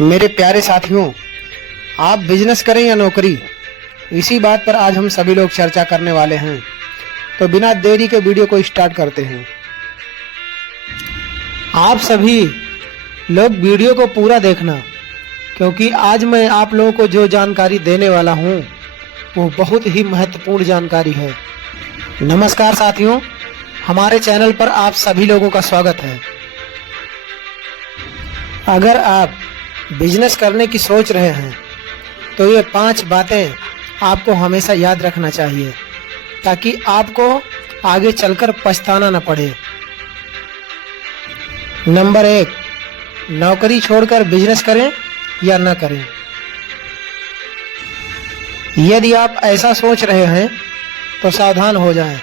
मेरे प्यारे साथियों, आप बिजनेस करें या नौकरी, इसी बात पर आज हम सभी लोग चर्चा करने वाले हैं। तो बिना देरी के वीडियो को स्टार्ट करते हैं। आप सभी लोग वीडियो को पूरा देखना, क्योंकि आज मैं आप लोगों को जो जानकारी देने वाला हूं वो बहुत ही महत्वपूर्ण जानकारी है। नमस्कार साथियों, हमारे चैनल पर आप सभी लोगों का स्वागत है। अगर आप बिजनेस करने की सोच रहे हैं तो ये 5 बातें आपको हमेशा याद रखना चाहिए, ताकि आपको आगे चलकर पछताना न पड़े। नंबर 1, नौकरी छोड़कर बिजनेस करें या न करें। यदि आप ऐसा सोच रहे हैं तो सावधान हो जाएं,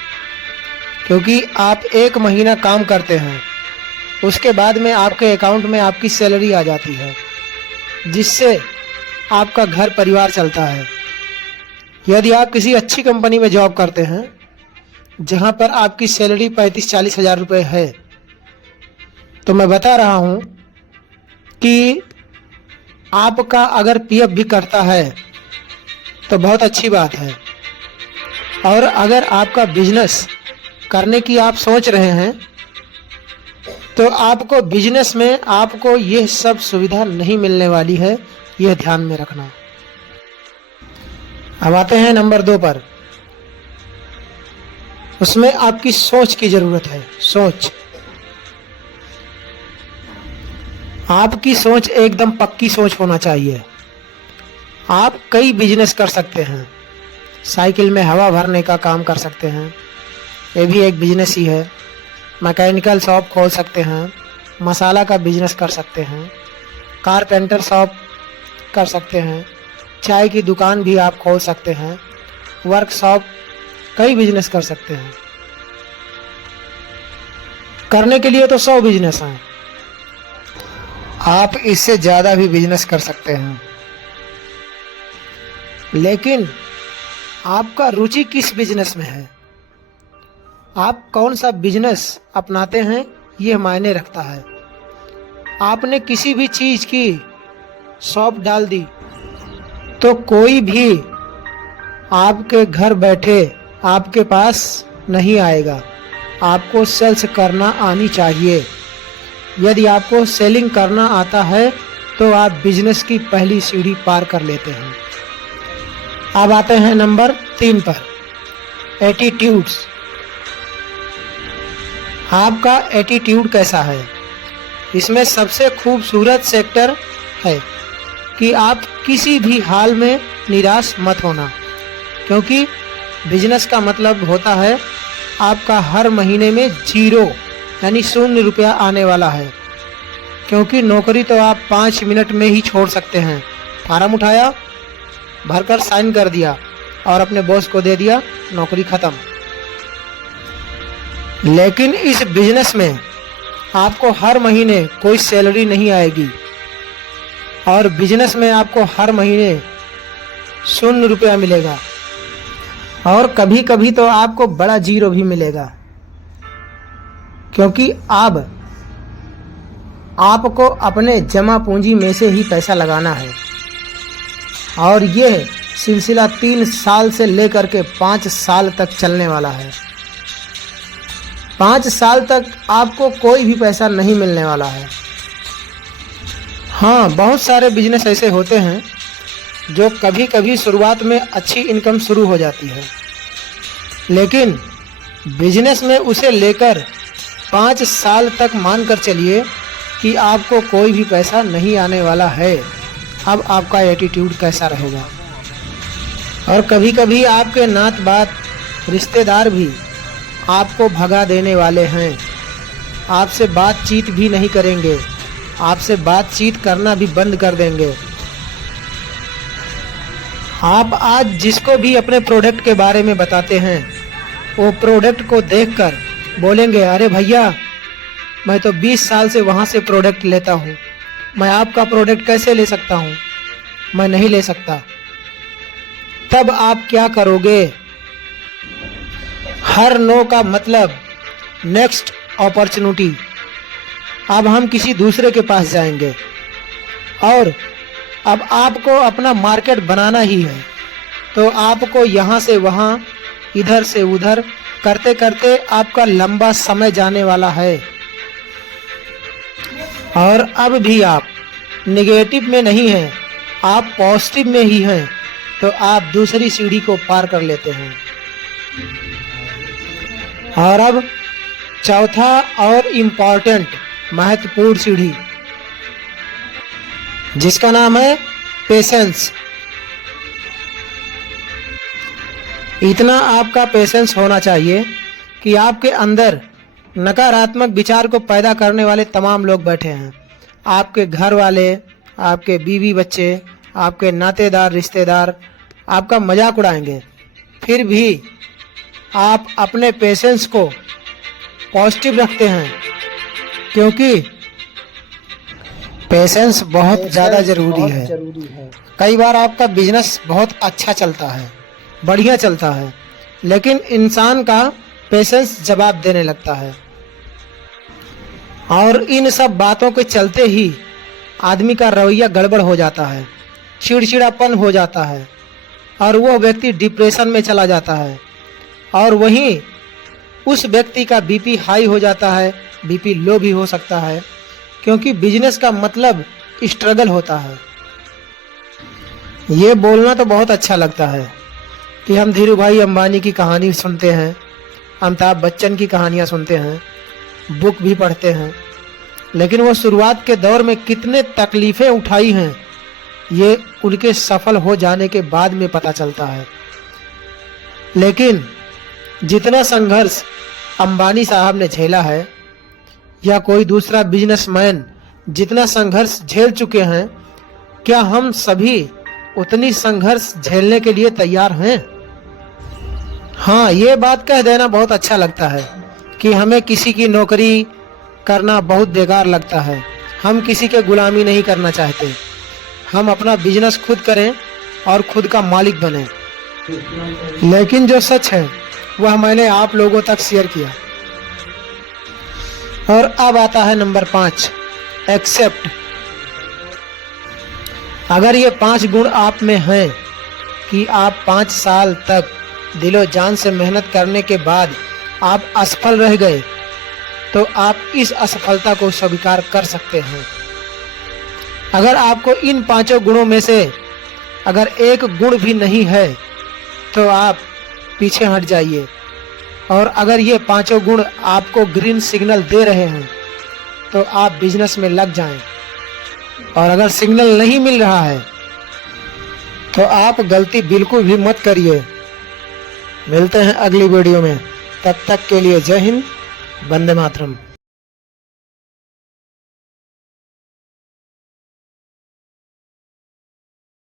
क्योंकि आप 1 महीना काम करते हैं, उसके बाद में आपके अकाउंट में आपकी सैलरी आ जाती है, जिससे आपका घर परिवार चलता है। यदि आप किसी अच्छी कंपनी में जॉब करते हैं जहां पर आपकी सैलरी 35-40 हज़ार रुपये है, तो मैं बता रहा हूं कि आपका अगर पीएफ भी कटता है तो बहुत अच्छी बात है। और अगर आपका बिजनेस करने की आप सोच रहे हैं तो आपको बिजनेस में आपको ये सब सुविधा नहीं मिलने वाली है, यह ध्यान में रखना। अब आते हैं नंबर 2 पर। उसमें आपकी सोच की जरूरत है। सोच, आपकी सोच एकदम पक्की सोच होना चाहिए। आप कई बिजनेस कर सकते हैं। साइकिल में हवा भरने का काम कर सकते हैं, ये भी एक बिजनेस ही है। मैकेनिकल शॉप खोल सकते हैं, मसाला का बिजनेस कर सकते हैं, कारपेंटर शॉप कर सकते हैं, चाय की दुकान भी आप खोल सकते हैं, वर्कशॉप, कई बिजनेस कर सकते हैं। करने के लिए तो 100 बिजनेस हैं, आप इससे ज़्यादा भी बिजनेस कर सकते हैं। लेकिन आपका रुचि किस बिजनेस में है, आप कौन सा बिजनेस अपनाते हैं, ये मायने रखता है। आपने किसी भी चीज़ की शॉप डाल दी तो कोई भी आपके घर बैठे आपके पास नहीं आएगा। आपको सेल्स करना आनी चाहिए। यदि आपको सेलिंग करना आता है तो आप बिजनेस की पहली सीढ़ी पार कर लेते हैं। अब आते हैं नंबर 3 पर, एटीट्यूड्स। आपका एटीट्यूड कैसा है, इसमें सबसे खूबसूरत सेक्टर है कि आप किसी भी हाल में निराश मत होना, क्योंकि बिजनेस का मतलब होता है आपका हर महीने में 0 यानी 0 रुपया आने वाला है। क्योंकि नौकरी तो आप 5 मिनट में ही छोड़ सकते हैं। फार्म उठाया, भरकर साइन कर दिया और अपने बॉस को दे दिया, नौकरी खत्म। लेकिन इस बिजनेस में आपको हर महीने कोई सैलरी नहीं आएगी, और बिजनेस में आपको हर महीने 0 रुपया मिलेगा, और कभी कभी तो आपको बड़ा 0 भी मिलेगा, क्योंकि अब आपको अपने जमा पूंजी में से ही पैसा लगाना है। और यह सिलसिला 3 साल से लेकर के 5 साल तक चलने वाला है। 5 साल तक आपको कोई भी पैसा नहीं मिलने वाला है। हाँ, बहुत सारे बिजनेस ऐसे होते हैं जो कभी कभी शुरुआत में अच्छी इनकम शुरू हो जाती है, लेकिन बिजनेस में उसे लेकर 5 साल तक मानकर चलिए कि आपको कोई भी पैसा नहीं आने वाला है। अब आपका एटीट्यूड कैसा रहेगा। और कभी कभी आपके नात बात रिश्तेदार भी आपको भगा देने वाले हैं, आपसे बातचीत भी नहीं करेंगे, आपसे बातचीत करना भी बंद कर देंगे। आप आज जिसको भी अपने प्रोडक्ट के बारे में बताते हैं, वो प्रोडक्ट को देखकर बोलेंगे, अरे भैया, मैं तो 20 साल से वहाँ से प्रोडक्ट लेता हूँ, मैं आपका प्रोडक्ट कैसे ले सकता हूँ, मैं नहीं ले सकता। तब आप क्या करोगे? हर नो का मतलब नेक्स्ट अपॉर्चुनिटी। अब हम किसी दूसरे के पास जाएंगे। और अब आपको अपना मार्केट बनाना ही है। तो आपको यहाँ से वहाँ, इधर से उधर करते करते आपका लंबा समय जाने वाला है। और अब भी आप नेगेटिव में नहीं हैं, आप पॉजिटिव में ही हैं, तो आप दूसरी सीढ़ी को पार कर लेते हैं। और अब चौथा और इम्पॉर्टेंट महत्वपूर्ण सीढ़ी, जिसका नाम है पेशेंस। इतना आपका पेशेंस होना चाहिए कि आपके अंदर नकारात्मक विचार को पैदा करने वाले तमाम लोग बैठे हैं। आपके घर वाले, आपके बीवी बच्चे, आपके नातेदार रिश्तेदार आपका मजाक उड़ाएंगे, फिर भी आप अपने पेशेंस को पॉजिटिव रखते हैं, क्योंकि पेशेंस बहुत ज़्यादा ज़रूरी है। कई बार आपका बिजनेस बहुत अच्छा चलता है, बढ़िया चलता है, लेकिन इंसान का पेशेंस जवाब देने लगता है। और इन सब बातों के चलते ही आदमी का रवैया गड़बड़ हो जाता है, चिड़चिड़ापन हो जाता है, और वो व्यक्ति डिप्रेशन में चला जाता है। और वहीं उस व्यक्ति का बीपी हाई हो जाता है, बीपी लो भी हो सकता है, क्योंकि बिजनेस का मतलब स्ट्रगल होता है। ये बोलना तो बहुत अच्छा लगता है कि हम धीरू भाई अंबानी की कहानी सुनते हैं, अमिताभ बच्चन की कहानियाँ सुनते हैं, बुक भी पढ़ते हैं, लेकिन वो शुरुआत के दौर में कितने तकलीफ़ें उठाई हैं, ये उनके सफल हो जाने के बाद में पता चलता है। लेकिन जितना संघर्ष अंबानी साहब ने झेला है, या कोई दूसरा बिजनेसमैन जितना संघर्ष झेल चुके हैं, क्या हम सभी उतनी संघर्ष झेलने के लिए तैयार हैं? हाँ, ये बात कह देना बहुत अच्छा लगता है कि हमें किसी की नौकरी करना बहुत बेकार लगता है, हम किसी के गुलामी नहीं करना चाहते, हम अपना बिजनेस खुद करें और खुद का मालिक बने। लेकिन जो सच है वह मैंने आप लोगों तक शेयर किया। और अब आता है नंबर 5, एक्सेप्ट। अगर ये 5 गुण आप में हैं कि आप 5 साल तक दिलो जान से मेहनत करने के बाद आप असफल रह गए, तो आप इस असफलता को स्वीकार कर सकते हैं। अगर आपको इन 5 गुणों में से अगर एक गुण भी नहीं है, तो आप पीछे हट जाइए। और अगर ये 5 गुण आपको ग्रीन सिग्नल दे रहे हैं, तो आप बिजनेस में लग जाएं। और अगर सिग्नल नहीं मिल रहा है, तो आप गलती बिल्कुल भी मत करिए। मिलते हैं अगली वीडियो में, तब तक के लिए जय हिंद, वंदे मातरम।